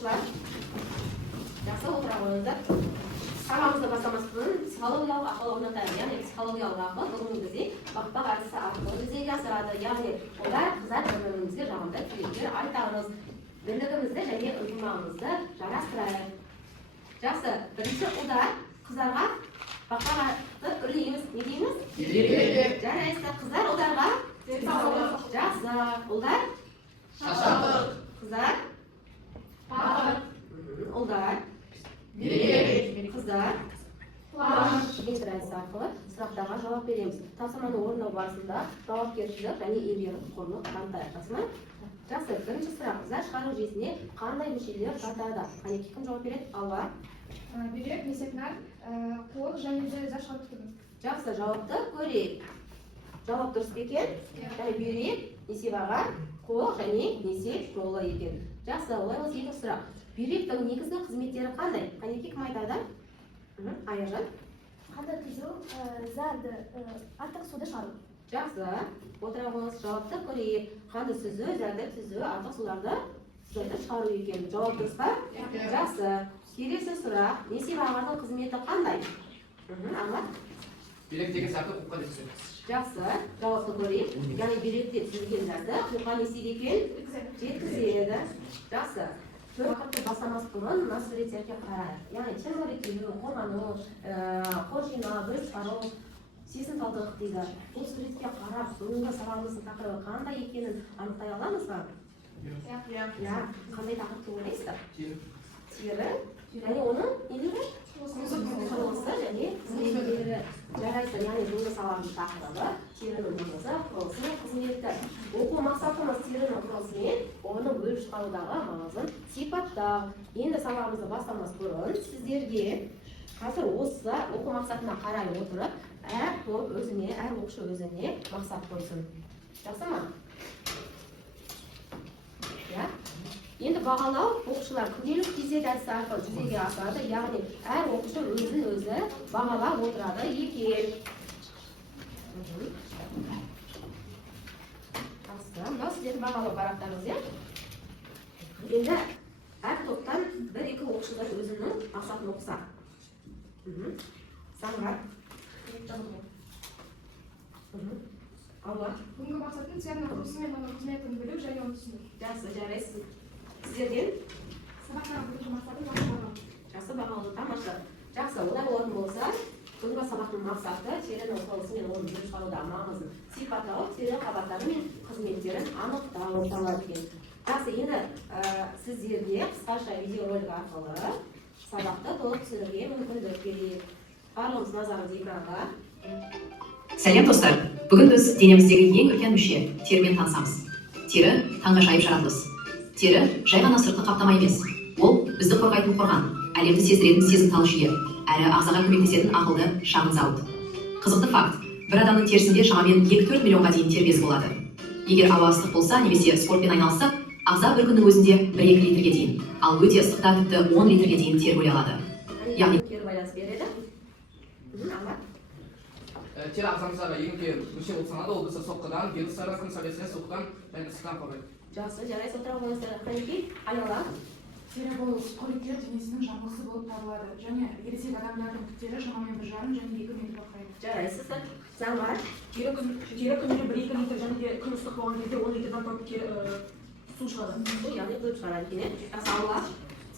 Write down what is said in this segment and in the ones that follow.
оқушылар. Жақсы отыра қойыңыздар. Сабағымызды бастамас бұрын психологиялық ахуал орнатайық. Яғни психологиялық ахуал бүгінгі бізде бақпақ әдісі арқылы жүзеге асырады. Яғни олар қыздар бір-бірімізге жағымды тілектер айтамыз. Бірлігімізді және ынтымағымызды жарастырайық. Жақсы, бірінші ұлдар қыздарға бақпақ атты үрлейміз. Не дейміз? Жарайсыз, қыздар ұлдарға жақсы, ұлдар шашақтық, қыздар бақыт, ұлдар қыздар ендір әдісі арқылы сұрақтарға жауап береміз. Тапсырманы орындау барысында жауапкершілік және еңбекқорлық танытайық. Жақсы, бірінші сұрақ, зат шығару жүйесіне қандай мүшелер жатады? Қанеки кім жауап береді? Алла. Бүйрек, несепнар, қуық және де зат шығару күтіміз. Жақсы, жауапты көрейік. Жауап дұрыс екен? Және бүйрек, несеп-аға, қуық және несеп жолы екен. Жақсы, олай болса екінші сұрақ. Бүйректің негізгі қызметтері қандай? Қанеки кім айтады? Аяжан. Қанды түзу, зарды, артық суды шығару. Жақсы, отыра қойыңыз, жауапты көрейік. Қанды түзу, зарды түзу, артық суларды шығару екен. Жауап дұрыс па? Жақсы. Келесі сұрақ, несеп-ағаның қызметі қандай? Аңлат. Бүйректегі заты қуыққа жеткізеді. Жақсы, жауапты көрейік. Яғни бүйректе түзілген заты қуыққа не істейді екен? Жеткізеді. Жақсы. Уақытты бастамас бұрын мына суреттерге қарайық. Яғни терморет келу, қорғану, қор жинау, бір шығару, сезімталдық дейді. Бұл суретке қарап, бүгінгі сабағымыздың тақырыбы қандай екенін анықтай аламыз ба? Иә. Қандай тақырып деп ойлайсыздар? Тері. Және оның нелері? Құрылысы және қызметтері. Жарайсыз, яғни бүгінгі сабағымыздың тақырыбы терінің құрылысы, құрылысы мен қызметі. Оқу мақсатымыз терінің құрылысы мен оны бөліп шығарудағы маңызын сипаттау. Енді сабағымызды бастамас бұрын сіздерге қазір осы оқу мақсатына қарай отырып, әр топ өзіне, әр оқушы өзіне мақсат қойсын. Жақсы ма? Енді бағалау оқушылар күнделік кезек әдісі арқылы жүзеге асады, яғни әр оқушы өзін өзі бағалап отырады екен. Мынау сіздердің бағалау парақтарыңыз, иә? Енді әр топтан бір-екі оқушылар өзінің мақсатын оқыса. Самғар. Алла. Бүгінгі мақсатым терінің құрылысы мен оның қызметін білу және оны түсіну. Жақсы, жарайсыз. Сіздерден? Сабақтарға бүгінгі мақсатым жақсы бағалау. Жақсы бағалау, тамаша. Жақсы, олай болатын болса, бүгінгі сабақтың мақсаты терінің құрылысы мен оны бөліп шығарудағы маңызын сипаттау, тері қабаттары мен қызметтерін анықтау болады екен. Жақсы, енді сіздерге қысқаша видеоролик арқылы сабақты толық түсінуге мүмкіндік берейік. Барлығымыз назарымыз экранға. Сәлем достар, бүгін біз денеміздегі ең үлкен мүше терімен танысамыз. Тері таңғажайып жаратылыс. Тері жай ғана сыртқы қаптама емес. Ол бізді қорғайтын қорған, әлемді сездіретін сезімтал жүйе, әрі ағзаға көмектесетін ақылды шағын зауыт. Қызықты факт, бір адамның терісінде шамамен 2-4 миллионға дейін тер безі болады. Егер ауа ыстық болса немесе спортпен айналысса, ағза бір күннің өзінде 1-2 литрге дейін, ал өте ыстықта тіпті 10 литрге дейін тер бөле алады. Яғни Тері ағзамыздағы ең үлкен мүше болып саналады, ол бізді соққыдан, вирустардан, күн сәулесінен, суықтан және ыстықтан қорғайды. Жақсы, жарайсыз, отыра қойыңыздар. Қанеки, айнала. Тері бұл сүтқоректер денесінің жамылғысы болып табылады және ересек адамдардың тері шамамен 1,5 және 2 метр құрайды. Жарайсыз, Самғар. Тері күніне 1-2 литр және де күн ыстық болған кезде 10 литрден су шығады. Яғни бөліп шығарады екен. Жақсы, Алла.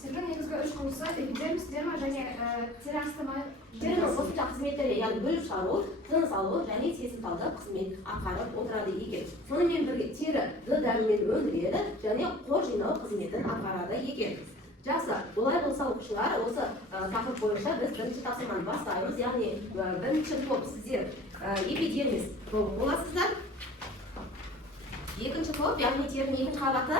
Терінің негізгі үш құрылысы эпидермис, дерма және тері астымы. Терінің қосымша қызметтері, яғни бөліп шығару, тыныс алу және сезімталдық қызмет атқарып отырады екен. Сонымен бірге тері дәрімен өндіреді және қор жинау қызметін атқарады екен. Жақсы, олай болса оқушылар, осы тақырып бойынша біз бірінші тапсырманы бастаймыз, яғни бірінші топ сіздер эпидермис тобы боласыздар. Екінші топ, яғни терінің екінші қабаты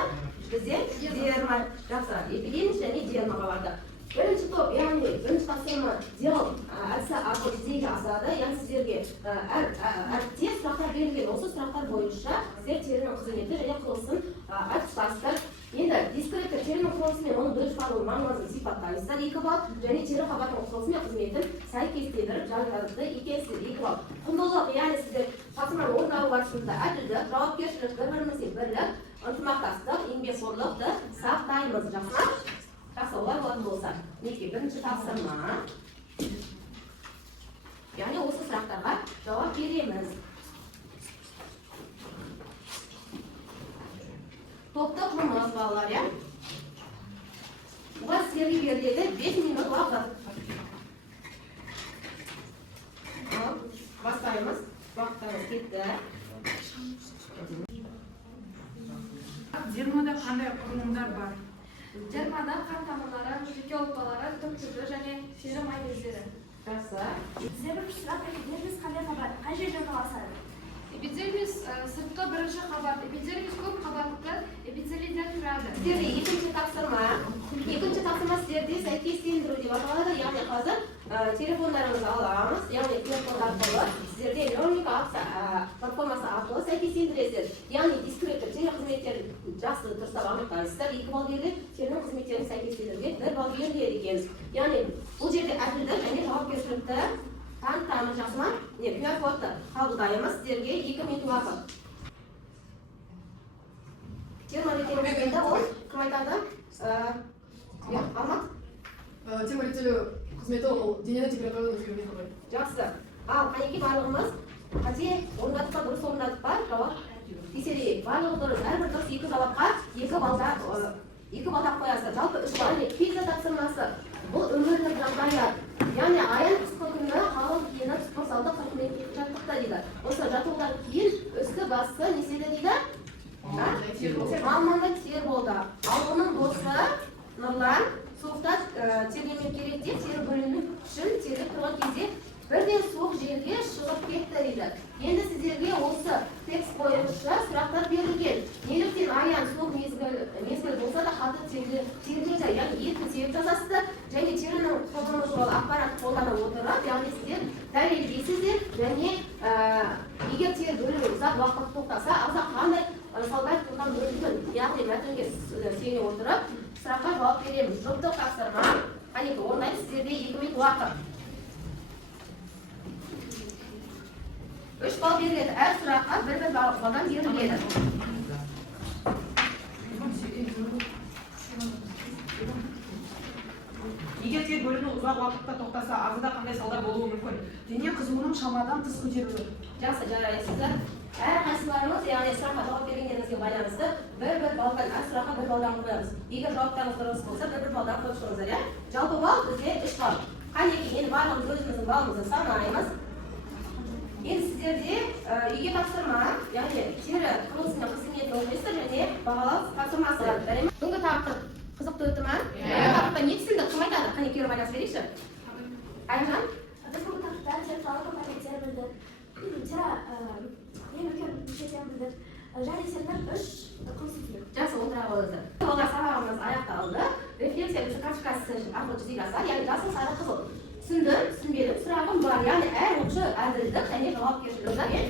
бізде дерма. Жақсы, эпидермис және дерма қабаты. Бірінші топ, яғни бірінші тапсырма диалог әдісі арқылы жүзеге асады. Яғни сіздерге әріпте сұрақтар берілген. Осы сұрақтар бойынша сіздер терінің қызметі және құрылысын айтып шығарсыздар. Енді дискретті терінің құрылысы мен оның бөліп шығару маңызын сипаттайсыздар 2 балл, және тері қабатының құрылысы мен қызметін сәйкестендіріп жазады екенсіздер 2 балл. Құндылық, яғни сіздер тапсырманы орындау барысында әділдік, жауапкершілік, бір-бірімізбен бірлік, ынтымақтастық, еңбекқорлықты сақтаймыз. Жақсы. жауаптаулар болатын болса, мінекей бірінші тапсырма. Яғни осы сұрақтарға жауап береміз. Топтық жұмыс балалар, иә? Бұға сіздерге беріледі 5 минут уақыт. Бастаймыз. Уақыттарымыз кетті. Дермада қандай құрылымдар бар? Дермада қан тамырлары, жүйке олқалары, түп түбі және тері май бездері. Жақсы. Сіздер бір сұрақ, эпидермис қандай қабат? Қай жерде орналасады? Эпидермис сыртқы бірінші қабат. Эпидермис көп қабатты эпителийден тұрады. Сіздерде екінші тапсырма сіздерде сәйкестендіру деп аталады. Яғни қазір телефондарыңызды аламыз. Яғни телефон арқылы сіздерде Learning платформасы арқылы сәйкестендіресіздер. Яғни дискретті тері қызметтерін жақсы дұрыстап анықтайсыздар. 2 балл беріледі, терінің қызметтерін сәйкестендіруге 1 балл беріледі екен. Яғни бұл жерде әділдік және жауапкершілікті танытамыз, жақсы ма? QR-кодты қабылдаймыз, сіздерге 2 минут уақыт. Термометрімізді ол кім айтады? Алмат? Термометрі қызметі ол денені температураны өзгеруге қабылдайды. Жақсы. Ал қанеке барлығымыз қате орындадық па, дұрыс орындадық па? Жауап тексерейік. Барлығы дұрыс. Әрбір дұрыс 2 жауапқа 2 балдап қоясыздар. Жалпы 3 балл. Пиза тапсырмасы. Бұл өмірлік жағдайы. Яғни аян қысқы күні халық киініп спорт залда 40 минут жаттықта дейді. Осы жаттығудан кейін үсті басы не істеді дейді? Маманы тер болды. Ал оның досы Нұрлан суықта тергемеу керек деп тері бөліну үшін тергеп тұрған кезде бірден суық жерге шығып кетті дейді. Енді сіздерге осы текст бойынша сұрақтар берілген. Неліктен аян суық мезгіл болса да қатты тергеуді, яғни еркін себеп жасасыздар және терінің қолдану туралы ақпарат қолданып отырып, яғни сіздер дәлелдейсіздер және егер тер бөліну ұзақ уақыт тоқтаса, ағза қандай салдар тұрған мүмкін, яғни мәтінге сене отырып, сұраққа жауап береміз. Жұптық тапсырма, қанеке орындаймыз, сіздерде 2 минут уақыт. 3 балл беріледі. Әр сұраққа 1 балдан беріледі. Егер тер бөліну ұзақ уақытта тоқтаса, ағзада қандай салдар болуы мүмкін? Дене қызуының шамадан тыс көтерілуі. Жақсы, жарайсыздар. Әр қайсыларыңыз, яғни сұраққа жауап бергендеріңізге байланысты 1 балдан, әр сұраққа 1 балдан қоямыз. Егер жауаптарыңыз дұрыс болса, 1 балдан қойып шығыңыздар, иә? Жалпы балл бізде 3 балл. Қанеке, енді барлығымыз өзіміздің балымызды санаймыз. Енді сіздерде үйге тапсырма, яғни тері құрылысының қызметін оқисыздар және бағалау тапсырмасы. Бүгінгі тақырып қызықты өтті ме? Тақырыпқа не түсінді? Кім айтады? Қанекеге байланыс берейікші. Айжан? Біз бүгін тақырыпта тері компоненттері білдік. Тері ең үлкен мүшелерін білдік. Және терінің 3 конституциялары. Жақсы, отыра қойыңыздар. Балалар, сабағымыз аяқталды. Рефлексия біз карточкасы арқылы жүзеге асады, яғни жасыл, сары, қызыл. Түсіндім, түсінбедім, сұрағым бар. Яғни әр оқушы әділдік және жауапкершілігі.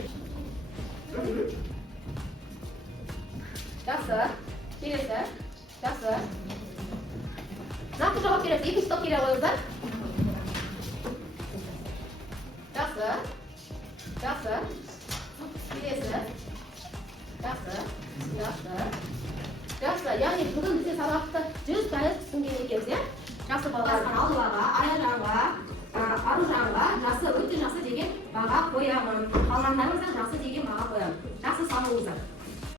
Жақсы. Келесі. Жақсы. Нақты жауап береді. Екінші топ келе қойыңыздар. Жақсы. Жақсы. Келесі. Жақсы. Жақсы. Жақсы. Яғни бүгін бізде сабақты 100% түсінген екенбіз, иә? Жақсы балалар, Аллаға, Аяжанға, Аружанға жақсы, өте жақсы деген баға қоямын. Қалғандарыңызға жақсы деген баға қоямын. Жақсы сау болыңыздар.